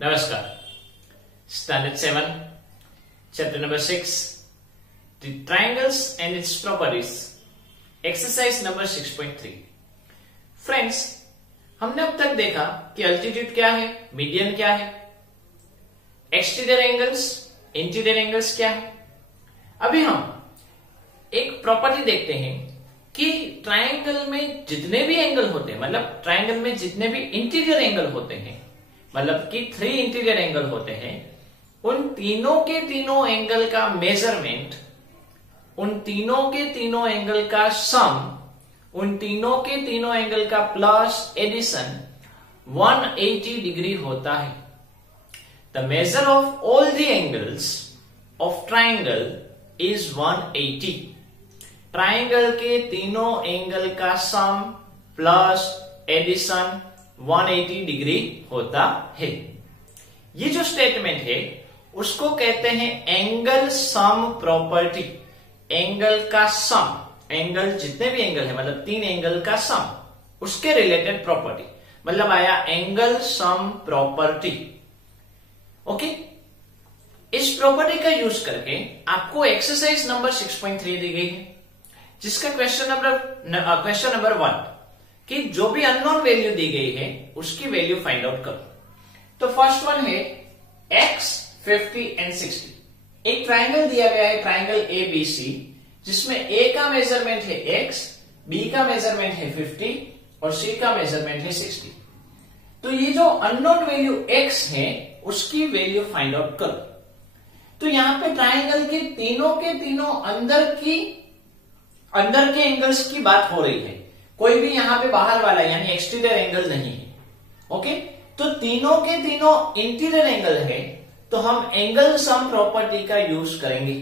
नमस्कार। Standard 7 chapter number 6 the triangles and its properties exercise number 6.3। Friends, हमने अब तक देखा कि अल्टीट्यूड क्या है, मीडियन क्या है, एक्सटीरियर एंगल्स, इंटीरियर एंगल्स क्या है। अभी हम एक प्रॉपर्टी देखते हैं कि ट्रायंगल में जितने भी एंगल होते हैं, मतलब ट्रायंगल में जितने भी इंटीरियर एंगल होते हैं, मतलब कि 3 इंटीरियर एंगल होते हैं, उन तीनों के तीनों एंगल का मेजरमेंट, उन तीनों के तीनों एंगल का सम, उन तीनों के तीनों एंगल का प्लस एडिशन 180 डिग्री होता है। The measure of all the angles of triangle is 180। Triangle के तीनों एंगल का सम प्लस एडिशन 180 डिग्री होता है। ये जो स्टेटमेंट है उसको कहते हैं एंगल सम प्रॉपर्टी। एंगल का सम, एंगल जितने भी एंगल है, मतलब 3 एंगल का सम, उसके रिलेटेड प्रॉपर्टी, मतलब आया एंगल सम प्रॉपर्टी। ओके, इस प्रॉपर्टी का यूज करके आपको एक्सरसाइज नंबर 6.3 दी गई है, जिसका क्वेश्चन नंबर 1 कि जो भी अननोन वैल्यू दी गई है उसकी वैल्यू फाइंड आउट करो। तो फर्स्ट वन है x, 50 एंड 60। एक ट्रायंगल दिया गया है, ट्रायंगल ABC, जिसमें A का मेजरमेंट है x, B का मेजरमेंट है 50 और C का मेजरमेंट है 60। तो ये जो अननोन वैल्यू x है उसकी वैल्यू फाइंड आउट करो। तो यहां पे ट्रायंगल के तीनों अंदर के एंगल्स की बात हो रही है, कोई भी यहां पे बाहर वाला यानी एक्सटीरियर एंगल नहीं है। ओके, तो तीनों के तीनों इंटीरियर एंगल है, तो हम एंगल सम प्रॉपर्टी का यूज करेंगे।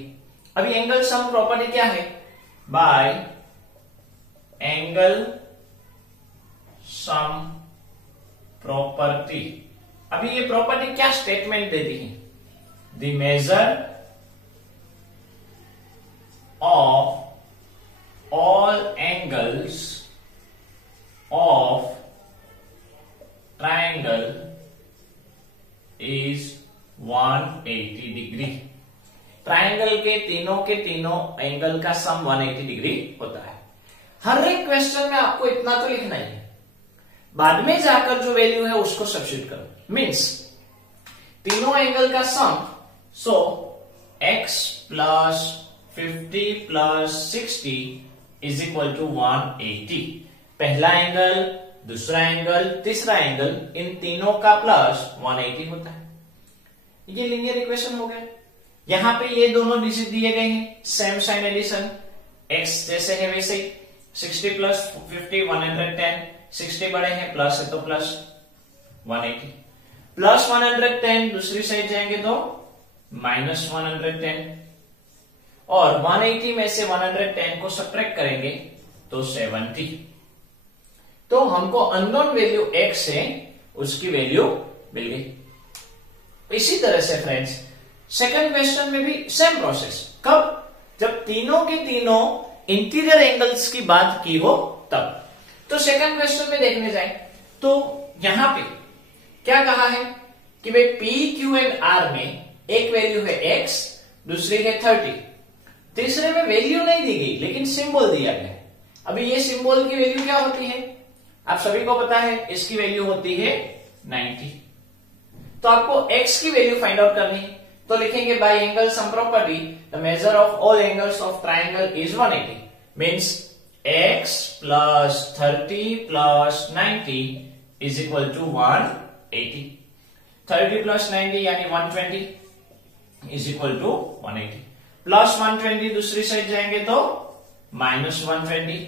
अभी एंगल सम प्रॉपर्टी क्या है? Bye angle sum property. अभी ये प्रॉपर्टी क्या स्टेटमेंट देती है? The measure of all angles of triangle is 180 degree. Triangle के तीनों एंगल का सम 180 डिग्री होता है। हर एक क्वेश्चन में आपको इतना तो लिखना ही है, बाद में जाकर जो वैल्यू है उसको सब्स्टिट्यूट करो। मीन्स तीनों एंगल का sum, so x plus 50 plus 60 is equal to 180। पहला एंगल, दूसरा एंगल, तीसरा एंगल, इन तीनों का प्लस 180 होता है। ये लीनियर इक्वेशन हो गया। यहां पे ये दोनों डिजिट दिए गए हैं, सेम साइन एडिशन, x जैसे है वैसे ही। 60 प्लस 50 110, 60 बड़े हैं, प्लस है तो प्लस 180, प्लस 110 दूसरी साइड जाएंगे तो माइनस 110, और 180 में से 110 को सब्ट्रैक्ट करेंगे तो 70। तो हमको अननोन वैल्यू x है, उसकी वैल्यू मिल गई। इसी तरह से फ्रेंड्स, सेकंड क्वेश्चन में भी सेम प्रोसेस। कब? जब तीनों के तीनों इंटीरियर एंगल्स की बात की हो तब। तो सेकंड क्वेश्चन में देखने जाए तो यहां पे क्या कहा है कि भाई P, Q एंड R में एक वैल्यू है x, दूसरी है 30, तीसरे में वैल्यू नहीं दी गई लेकिन सिंबल दिया गया है। अभी ये सिंबल की वैल्यू क्या होती है? आप सभी को पता है, इसकी वैल्यू होती है 90। तो आपको x की वैल्यू फाइंड आउट करनी है, तो लिखेंगे by angle sum property the measure of all angles of triangle is 180। Means x plus 30 plus 90 is equal to 180। 30 plus 90 यानी 120 इज इक्वल टू 180, प्लस 120 दूसरी साइड जाएंगे तो माइनस 120,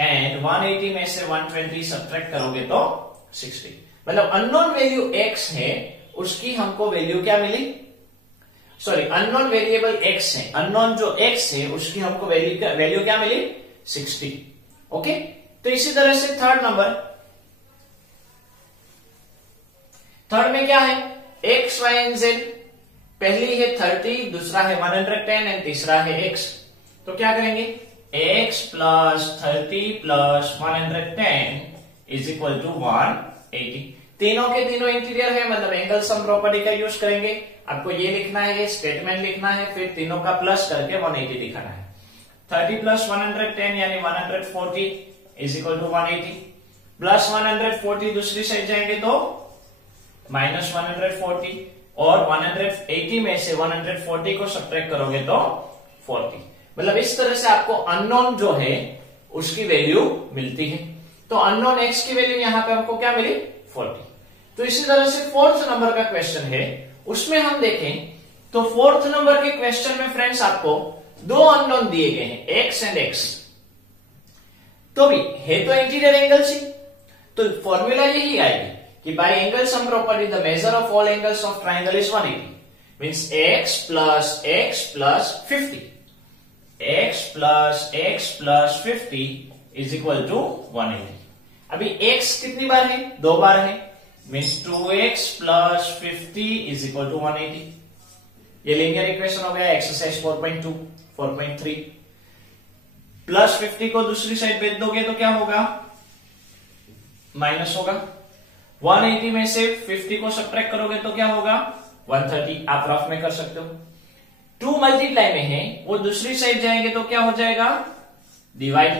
एंड 180 में से 120 सब्ट्रैक्ट करोगे तो 60। मतलब अननोन वैल्यू x है, उसकी हमको वैल्यू क्या मिली? सॉरी, अननोन वेरिएबल x है, अननोन जो x है उसकी हमको वैल्यू क्या मिली? 60। ओके, तो इसी तरह से थर्ड में क्या है? x, y and z। पहली है 30, दूसरा है 110 एंड तीसरा है x। तो क्या करेंगे? x plus 30 plus 110 is equal to 180। तीनों के तीनों इंटीरियर है, मतलब एंगल सम प्रॉपर्टी का यूज करेंगे। आपको ये लिखना है, ये स्टेटमेंट लिखना है, फिर तीनों का प्लस करके 180 दिखाना है। 30 प्लस 110 यानी 140 इज इक्वल टू 180, प्लस 140 दूसरी साइड जाएंगे तो माइनस 140, और 180 में से 140 को सब्ट्रैक्ट करोगे तो 40। मतलब इस तरह से आपको अननोन जो है उसकी वैल्यू मिलती है। तो अननोन एक्स की वैल्यू यहां पे हमको क्या मिली? 40। तो इसी तरह से फोर्थ नंबर का क्वेश्चन है, उसमें हम देखें तो फोर्थ नंबर के क्वेश्चन में फ्रेंड्स आपको दो अननोन दिए गए हैं, एक्स एंड एक्स। तो भी है तो इंटीरियर एंगल्स ही, तो फॉर्मूला यही आएगी कि by angle sum property the measure of all angles of triangle is 180, means x plus 50, x plus 50 is equal to 180। अभी x कितनी बार है? 2 बार है, means 2x plus 50 is equal to 180। ये लीनियर इक्वेशन हो गया एक्सरसाइज 4.2, 4.3। प्लस 50 को दूसरी साइड भेज दोगे तो क्या होगा? माइनस होगा। 180 में से 50 को सब्ट्रैक्ट करोगे तो क्या होगा? 130। आप रफ में कर सकते हो। 2 मल्टीप्लाई में है, वो दूसरी साइड जाएंगे तो क्या हो जाएगा? डिवाइड।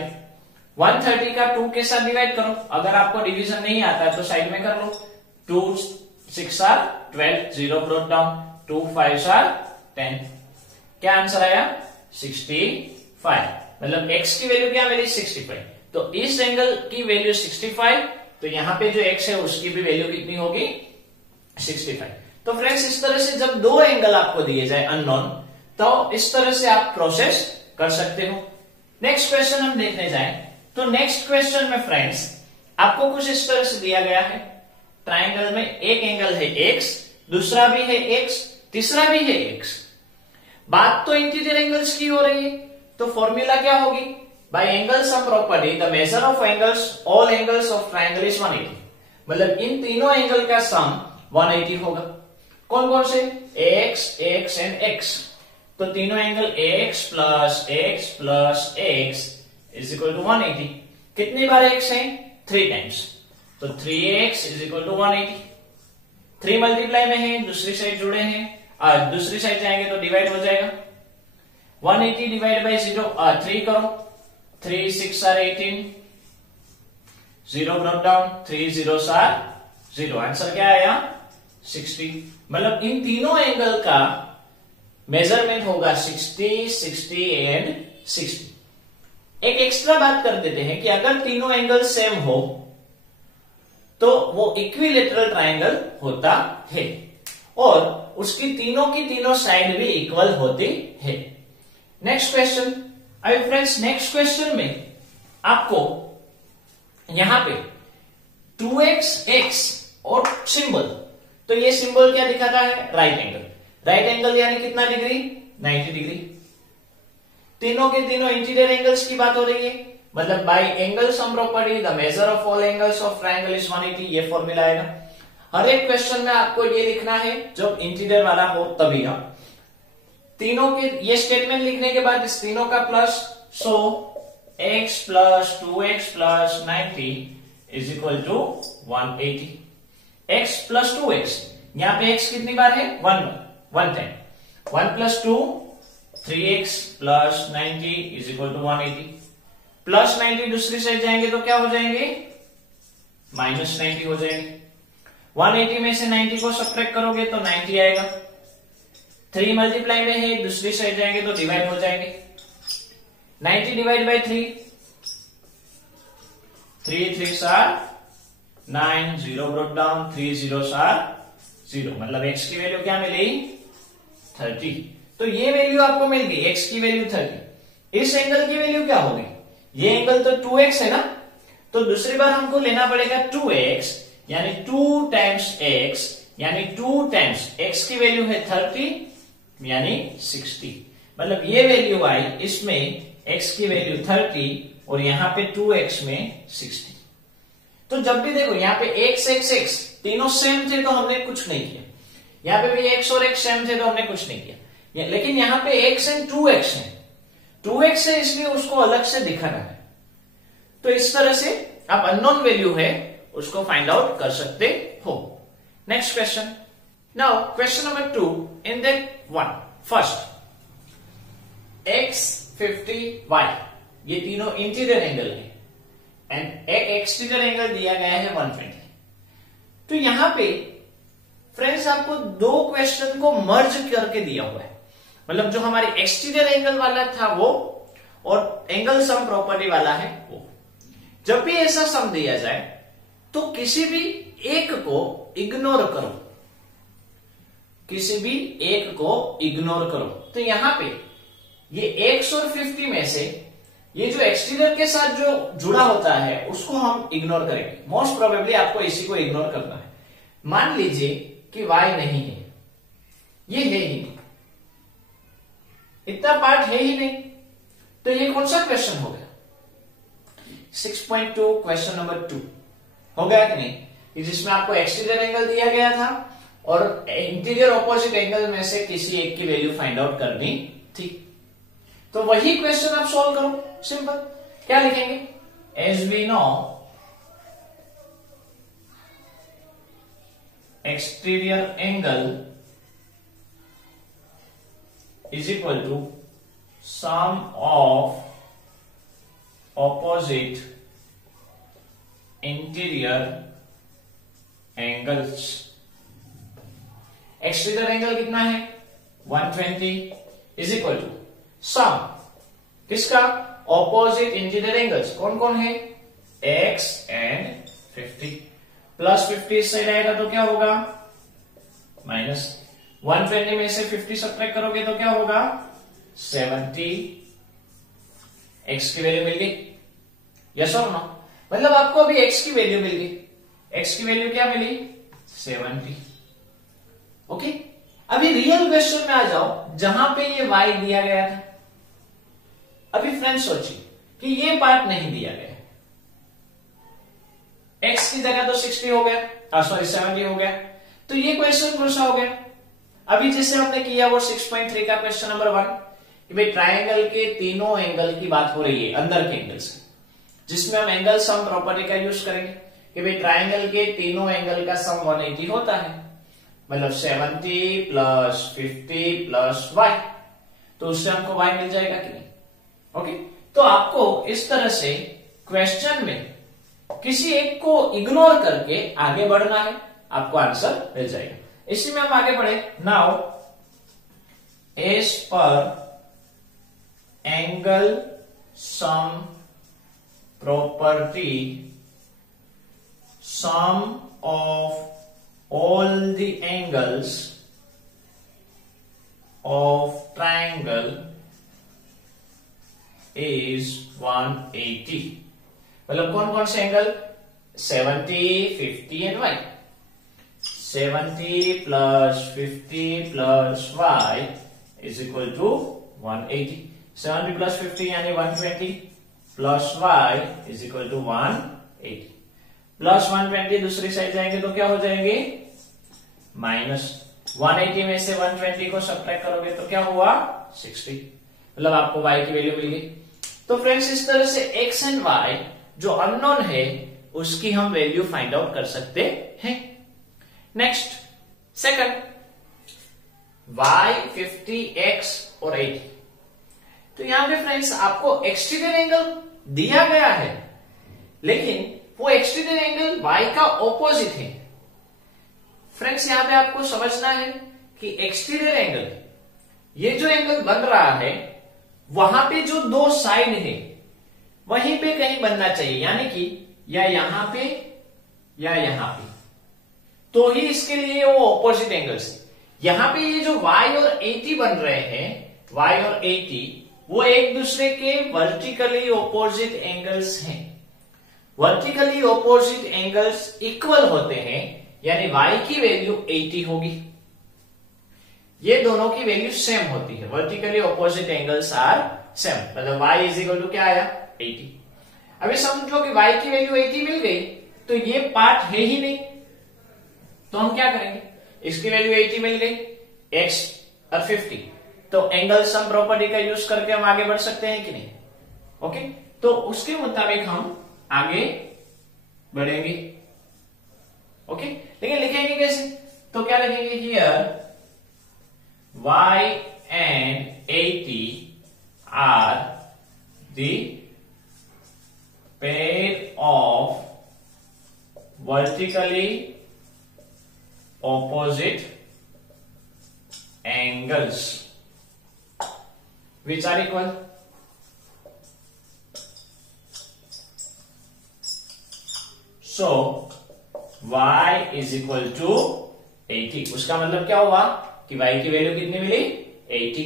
130 का 2 के साथ डिवाइड करो। अगर आपको डिवीजन नहीं आता है तो साइड में कर लो। 2 6 आर 12, 0 ब्रोट डाउन, 2 5 आर 10। क्या आंसर आया? 65। मतलब x की वैल्यू क्या मिली? 65। तो इस एंगल की वैल्यू 65, तो यहां पे जो x है उसकी भी वैल्यू कितनी होगी? 65। तो फ्रेंड्स इस तरह से जब दो एंगल आपको दिए जाए अननोन, तो इस तरह से आप प्रोसेस कर सकते हो। नेक्स्ट क्वेश्चन हम देखने जाएं तो नेक्स्ट क्वेश्चन में फ्रेंड्स आपको कुछ इस तरह से दिया गया है। ट्राइंगल में एक एंगल है x, दूसरा भी है x, तीसरा भी है x। बात तो इंटीरियर एंगल्स की हो रही है, तो फॉर्मूला क्या होगी? Bye angle sum property the measure of angles all angles of triangle is 180। मतलब इन तीनों एंगल का सम 180 होगा। कौन कौन से? x, x and x। तो तीनों angle x plus x is equal to 180। कितनी बार x है? 3 टाइम्स, तो 3x is equal to 180। 3 multiply में है, दूसरी साइड जुड़े हैं, दूसरी साइड जाएंगे तो डिवाइड हो जाएगा। 180 डिवाइड बाई 3 करो, 3 6 are 18, 0 brought down, 3 0 are 0। Answer क्या आया? 60। मतलब इन तीनों एंगल का मेजरमेंट होगा 60, 60 एंड 60। एक एक्स्ट्रा बात कर देते हैं कि अगर तीनों एंगल सेम हो तो वो इक्विलेटरल ट्राइंगल होता है, और उसकी तीनों की तीनों साइड भी इक्वल होती है। Next question. अभी फ्रेंड्स नेक्स्ट क्वेश्चन में आपको यहां पे 2x और सिंबल, तो ये सिंबल क्या दिखाता है? Right angle. राइट एंगल यानी कितना डिग्री? 90 डिग्री। तीनों के तीनों इंटीरियर एंगल्स की बात हो रही है, मतलब bye angle sum property the measure of all angles of triangle is 180। ये फॉर्मूला आएगा। हर एक क्वेश्चन में आपको ये लिखना है जब इंटीरियर वाला हो तभी। आप तीनों के ये स्टेटमेंट लिखने के बाद इस तीनों का plus, so x plus 2x plus 90 is equal to 180। x plus 2x, यहां पे x कितनी बार है? 1 time. 1 plus 2 3x plus 90 is equal to 180। Plus 90 दूसरी साइड जाएंगे तो क्या हो जाएंगे? माइनस 90 हो जाएंगे। 180 में से 90 को सब्ट्रैक्ट करोगे तो 90 आएगा। 3 मल्टीप्लाई में है, दूसरी साइड जाएंगे तो डिवाइड हो जाएंगे। 90 divide by 3, 3 3 are 9, 0 brought down, 3 0 are 0। मतलब x की वैल्यू क्या मिली? 30। तो ये वैल्यू आपको मिल गई, x की वैल्यू 30। इस एंगल की वैल्यू क्या होगी? ये एंगल तो 2x है ना, तो दूसरी बार हमको लेना पड़ेगा 2x, यानी 2 टाइम्स x, यानी 2 टाइम्स x की वैल्यू है 30, यानी 60। मतलब ये वैल्यू आई, इसमें x की वैल्यू 30 और यहां पे 2x में 60। तो जब भी देखो यहाँ पे x तीनों सेम थे तो हमने कुछ नहीं किया, यहाँ पे भी x और x सेम थे तो हमने कुछ नहीं किया, लेकिन यहाँ पे x एंड 2x है, 2x है इसलिए उसको अलग से दिखाना है। तो इस तरह से आप अननोन वैल्यू है उसको फाइंड आउट कर सकते हो। Next question, now question number 2 in that one first x 50 y ये तीनों इंटीरियर एंगल है एंड एक एक्सटीरियर एंगल दिया गया है 120। तो यहां पे फ्रेंड्स आपको दो क्वेश्चन को मर्ज करके दिया हुआ है, मतलब जो हमारी एक्सटीरियर एंगल वाला था वो और एंगल सम प्रॉपर्टी वाला है वो। जब भी ऐसा सम दिया जाए तो किसी भी एक को इग्नोर करो, किसी भी एक को इग्नोर करो। तो यहां पे ये x और 50 में से ये जो एक्सटीरियर के साथ जो जुड़ा होता है उसको हम इग्नोर करेंगे। मोस्ट प्रोबेबली आपको इसी को इग्नोर करना है। मान लीजिए कि y नहीं है, ये है ही नहीं, इतना पार्ट है ही नहीं, तो ये कौन सा क्वेश्चन हो गया? 6.2 क्वेश्चन नंबर 2 हो गया कि नहीं, जिसमें आपको एक्सटीरियर एंगल दिया गया था और इंटीरियर ऑपोजिट एंगल में से किसी एक की वैल्यू फाइंड आउट करनी थी। तो वही क्वेश्चन आप सॉल्व करो, सिंपल। क्या लिखेंगे? As we know exterior angle is equal to sum of opposite interior angles. Exterior angle कितना है? 120 इज इक्वल टू सम किसका? Opposite interior angles. कौन कौन है? x एंड 50 प्लस 50 से रहेगा तो क्या होगा? माइनस 120 में से 50 सब्ट्रैक्ट करोगे तो क्या होगा? 70। x की वैल्यू मिल गई, यस और नो? मतलब आपको अभी x की वैल्यू मिल गई। x की वैल्यू क्या मिली? 70। ओके, अभी रियल क्वेश्चन में आ जाओ जहां पे ये y दिया गया था। अभी फ्रेंड्स सोचिए कि ये पार्ट नहीं दिया गया है, x की जगह तो 60 हो गया, सॉरी 70 हो गया, तो ये क्वेश्चन कौन सा हो गया? अभी जैसे हमने किया वो 6.3 का क्वेश्चन नंबर 1 कि भाई ट्राइंगल के तीनों एंगल की बात हो रही है, अंदर के एंगल से, जिसमें हम एंगल सम प्रॉपर्टी का यूज करेंगे कि भाई ट्राइंगल के तीनों एंगल का सम 180 होता है, मतलब 70 प्लस 50 प्लस y, तो उससे हमको y मिल जाएगा कि नहीं? ओके, तो आपको इस तरह से क्वेश्चन में किसी एक को इग्नोर करके आगे बढ़ना है, आपको आंसर मिल जाएगा। इसी में हम आगे बढ़े। नाउ एज पर angle sum property sum of all the angles of triangle is 180। मतलब कौन कौन से एंगल? 70, 50 and y। 70 plus 50 plus y is equal to 180। 70 plus 50 यानी 120 plus y is equal to 180। Plus 120 दूसरी साइड जाएंगे तो क्या हो जाएंगे? माइनस 180 में से 120 को सब्ट्रैक्ट करोगे तो क्या हुआ? 60। मतलब आपको y की वैल्यू मिल गई। तो फ्रेंड्स इस तरह से x एंड y जो अननोन है उसकी हम वैल्यू फाइंड आउट कर सकते हैं। नेक्स्ट सेकंड, y 50 x और 80। तो यहां पे फ्रेंड्स आपको एक्सटीरियर एंगल दिया गया है, लेकिन वो एक्सटीरियर एंगल y का ऑपोजिट है। फ्रेंड्स यहां पे आपको समझना है कि एक्सटीरियर एंगल, ये जो एंगल बन रहा है वहां पे जो दो साइड है वहीं पे कहीं बनना चाहिए, यानी कि या यहां पे या यहां पे, तो ही इसके लिए वो ऑपोजिट एंगल्स है। यहां पे ये जो y और 80 बन रहे हैं, y और 80 वो एक दूसरे के वर्टिकली ऑपोजिट एंगल्स हैं। वर्टिकली ऑपोजिट एंगल्स इक्वल होते हैं, यानी y की वैल्यू 80 होगी, ये दोनों की वैल्यू सेम होती है। Vertically opposite angles are same, मतलब y इज इक्वल टू क्या आया? 80। अभी समझो कि y की वैल्यू 80 मिल गई, तो ये पार्ट है ही नहीं, तो हम क्या करेंगे? इसकी वैल्यू 80 मिल गई, x और 50, तो एंगल सम प्रॉपर्टी का यूज करके हम आगे बढ़ सकते हैं कि नहीं? ओके, तो उसके मुताबिक हम आगे बढ़ेंगे। ओके, लेकिन लिखेंगे कैसे? तो क्या लिखेंगे? Here y and 80 are the pair of vertically opposite angles which are equal. So y is equal to 80. उसका मतलब क्या हुआ कि y की वैल्यू कितनी मिली? 80.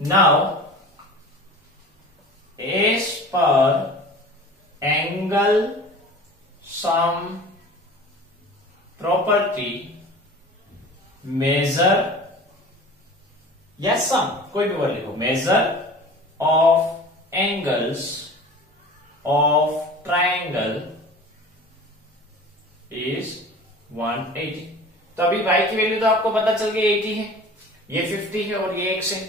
Now as per angle sum property measure या सम, कोई भी वर्ड लिखो, measure of angles of triangle is 180. तो अभी y की वैल्यू तो आपको पता चल गई 80 है, ये 50 है और ये x है,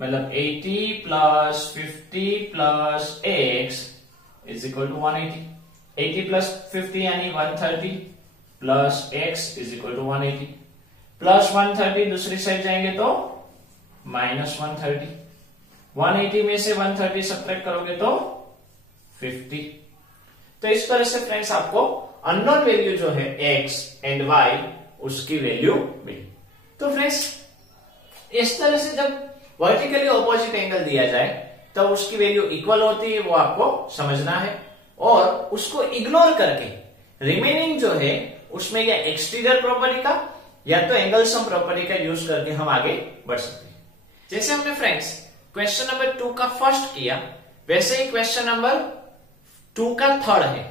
मतलब 80 plus 50 plus x is equal to 180. 80 plus 50 यानी 130 plus x is equal to 180 plus 130 दूसरी साइड जाएंगे तो माइनस 130. 180 में से 130 सब्ट्रैक्ट करोगे तो 50. तो इस तरह से फ्रेंड्स आपको अननोन वैल्यू जो है x एंड y उसकी वैल्यू मिली. तो फ्रेंड्स इस तरह से जब वर्टिकली ऑपोजिट एंगल दिया जाए तब तो उसकी वैल्यू इक्वल होती है, वो आपको समझना है. और उसको इग्नोर करके रिमेनिंग जो है उसमें या एक्सटीरियर प्रॉपर्टी का या तो एंगल सम प्रॉपर्टी का यूज करके हम आगे बढ़ सकते हैं. जैसे हमने फ्रेंड्स क्वेश्चन नंबर 2 का फर्स्ट किया, वैसे ही क्वेश्चन नंबर 2 का थर्ड है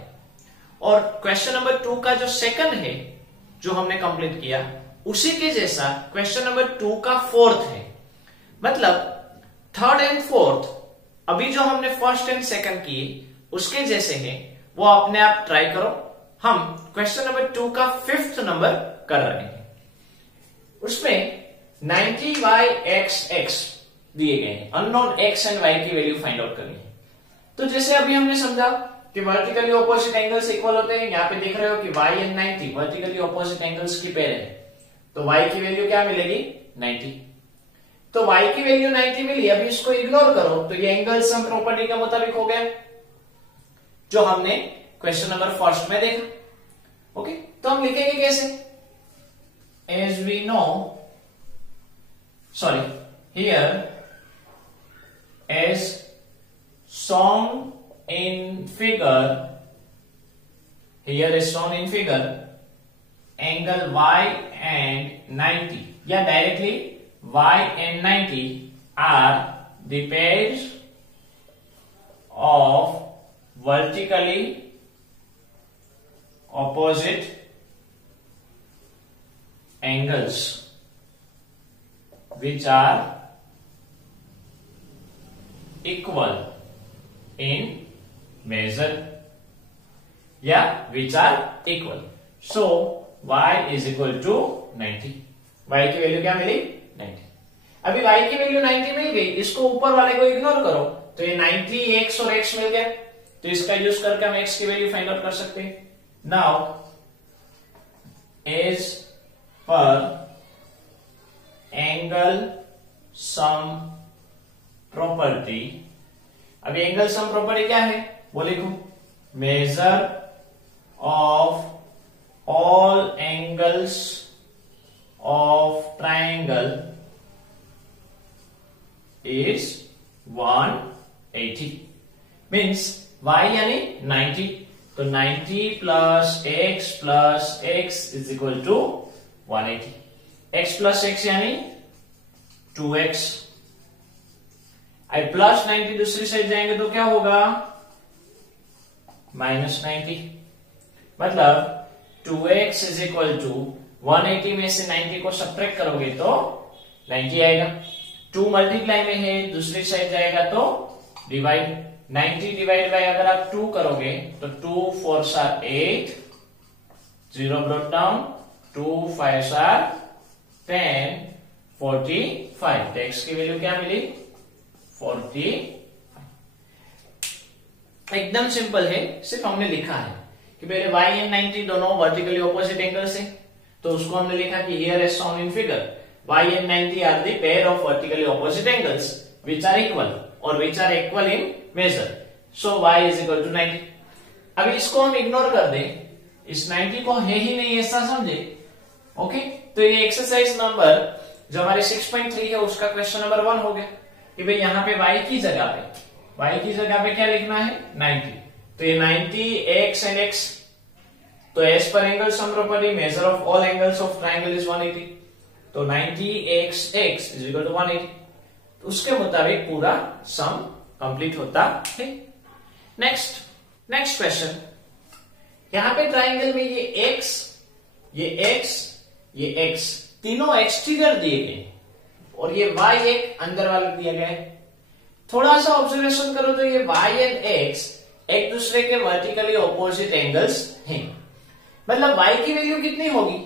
और क्वेश्चन नंबर 2 का जो सेकंड है जो हमने कंप्लीट किया उसी के जैसा क्वेश्चन नंबर 2 का फोर्थ है. मतलब थर्ड एंड फोर्थ अभी जो हमने फर्स्ट एंड सेकंड किए उसके जैसे है, वो अपने आप ट्राई करो. हम क्वेश्चन नंबर 2 का फिफ्थ नंबर कर रहे हैं. उसमें 90y(x) दिए गए हैं, अननोन x एंड y की वैल्यू फाइंड आउट करनी है. तो जैसे अभी हमने समझा कि वर्टिकली ऑपोजिट एंगल्स इक्वल होते हैं, यहाँ पे देख रहे हो कि y and 90 vertically opposite angles की पेयर है, तो y की वैल्यू क्या मिलेगी? 90. तो y की वैल्यू 90 मिली, अभी इसको इग्नोर करो तो ये एंगल सम प्रॉपर्टी के मुताबिक हो गया जो हमने क्वेश्चन नंबर फर्स्ट में देखा. ओके, तो हम लिखेंगे कैसे? As we know, sorry, here as shown in figure, here is shown in figure, angle y and 90 या directly y and 90 are the pairs of vertically opposite angles which are equal in measure या which are equal. So y is equal to 90. y की value क्या मिली? 90. अभी y की value 90 मिल गई, इसको ऊपर वाले को इग्नोर करो तो ये 90 x और x मिल गया, तो इसका यूज करके हम x की वैल्यू फाइंड आउट कर सकते हैं. नाउ एज पर एंगल सम प्रॉपर्टी, अभी एंगल सम प्रॉपर्टी क्या है वो लिखो, measure of all angles of triangle is 180. Means y यानी 90, तो 90 plus x is equal to 180. x plus x यानी 2x. आई प्लस 90 दूसरी साइड जाएंगे तो क्या होगा? माइनस 90. मतलब 2x इज इक्वल टू 180 में से 90 को सब्ट्रैक्ट करोगे तो 90 आएगा. 2 मल्टीप्लाई में है, दूसरी साइड जाएगा तो डिवाइड. 90 डिवाइड बाय अगर आप 2 करोगे तो 2 4s are 8, 0 brought down, 2 5s are 10, 45. तो x की वैल्यू क्या मिली? 45. एकदम सिंपल है, सिर्फ हमने लिखा है कि कि पहले y एंड 90 दोनों वर्टिकली ऑपोजिट एंगल्स हैं, तो उसको हमने लिखा कि here as shown in figure y and 90 are the pair of vertically opposite angles which are equal or which are equal in measure. So y is equal to 90. अब इसको हम ignore कर दें, इस 90 को है ही नहीं ऐसा समझे, ओके। तो ये एक्सरसाइज नंबर जो हमारे 6.3 है उसका क्वेश्चन नंबर 1 हो गया कि भाई यहाँ पे y की जगह पे क्या लिखना है 90। तो ये 90 x and x, तो एज पर angle sum property measure of all angles of triangle is 180, तो 90 x x is equal to 180। तो उसके मुताबिक पूरा सम कंप्लीट होता है। नेक्स्ट क्वेश्चन, यहां पे ट्राइंगल में ये x तीनों एक्सटीरियर दिए गए और ये y एक अंदर वाला दिया गया है। थोड़ा सा ऑब्जर्वेशन करो तो ये y एंड x एक दूसरे के वर्टिकली ऑपोजिट एंगल्स हैं, मतलब y की वैल्यू कितनी होगी,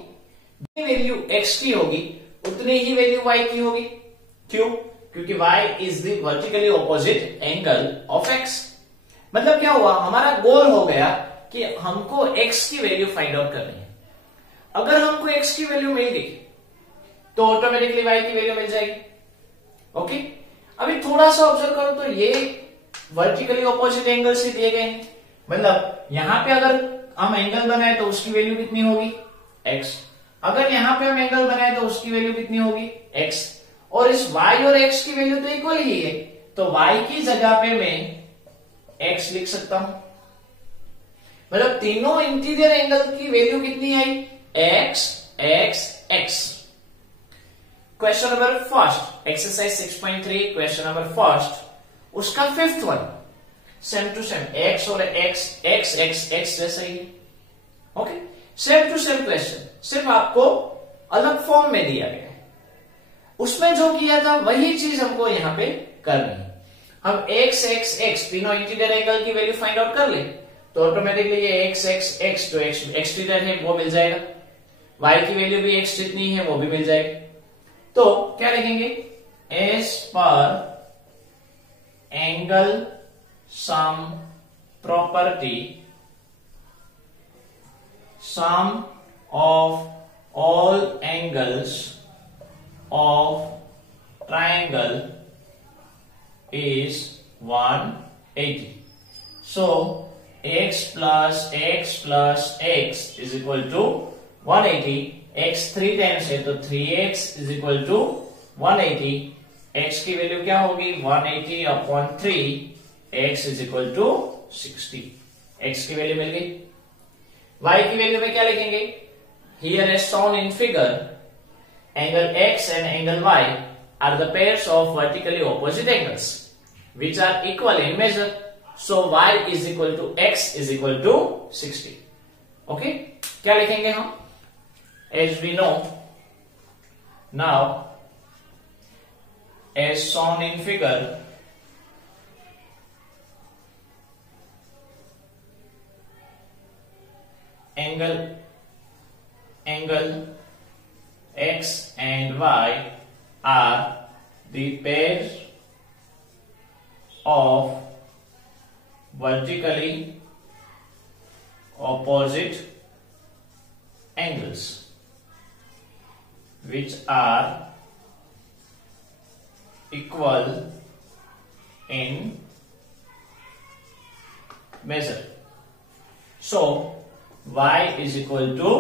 वैल्यू x की होगी उतनी ही वैल्यू y की होगी। क्यों? क्योंकि y is the vertically opposite angle of x। मतलब क्या हुआ, हमारा गोल हो गया कि हमको x की वैल्यू फाइंड आउट करनी है। अगर हमको x की वैल्यू मिल गई तो ऑटोमेटिकली y की वैल्यू मिल जाएगी, ओके। अभी थोड़ा सा ऑब्जर्व करो तो ये वर्टिकली ऑपोजिट एंगल से दिए गए हैं, मतलब यहां पे अगर हम एंगल बनाए तो उसकी वैल्यू कितनी होगी x, अगर यहां पे हम एंगल बनाए तो उसकी वैल्यू कितनी होगी x, और इस y और x की वैल्यू तो इक्वल ही है, तो y की जगह पे मैं x लिख सकता हूं। मतलब तीनों इंटीरियर एंगल की वैल्यू कितनी आई x x x। Question number first, exercise 6.3 question number first, उसका fifth one same to same x और x जैसा ही, okay. Same to same question, सिर्फ आपको अलग फॉर्म में दिया गया है। उसमें जो किया था वही चीज हमको यहां पे करनी है। हम x तीनों इंटीरियर एंगल की वैल्यू फाइंड आउट कर ले तो ऑटोमेटिकली ये x जो एक्सटीरियर है वो मिल जाएगा, y की वैल्यू भी x जितनी है वो भी मिल जाएगी। तो क्या लिखेंगे, एज पर angle sum property sum of all angles of triangle is 180. So x plus x is equal to 180. x 3 times है तो 3x is equal to 180. x की वैल्यू क्या होगी 180 upon 3, x is equal to 60. x की value मिल गई। y की वैल्यू में क्या लिखेंगे, here as shown in figure angle x and angle y are the pairs of vertically opposite angles which are equal in measure. So y is equal to x is equal to 60. Okay, क्या लिखेंगे हम, as we know now as shown in figure angle x and y are the pairs of vertically opposite angles which are equal in measure. So y is equal to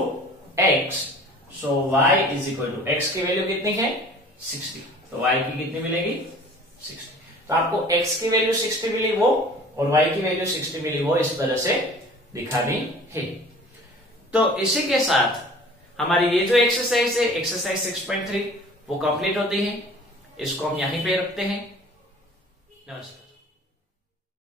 x. So y is equal to x की value कितनी है 60, तो y की कितनी मिलेगी 60। तो आपको x की वैल्यू 60 मिली वो और y की वैल्यू 60 मिली वो, इस तरह से दिखानी है। तो इसी के साथ हमारी ये जो एक्सरसाइज है एक्सरसाइज 6.3 वो कंप्लीट होती है। इसको हम यहीं पे रखते हैं। नमस्कार।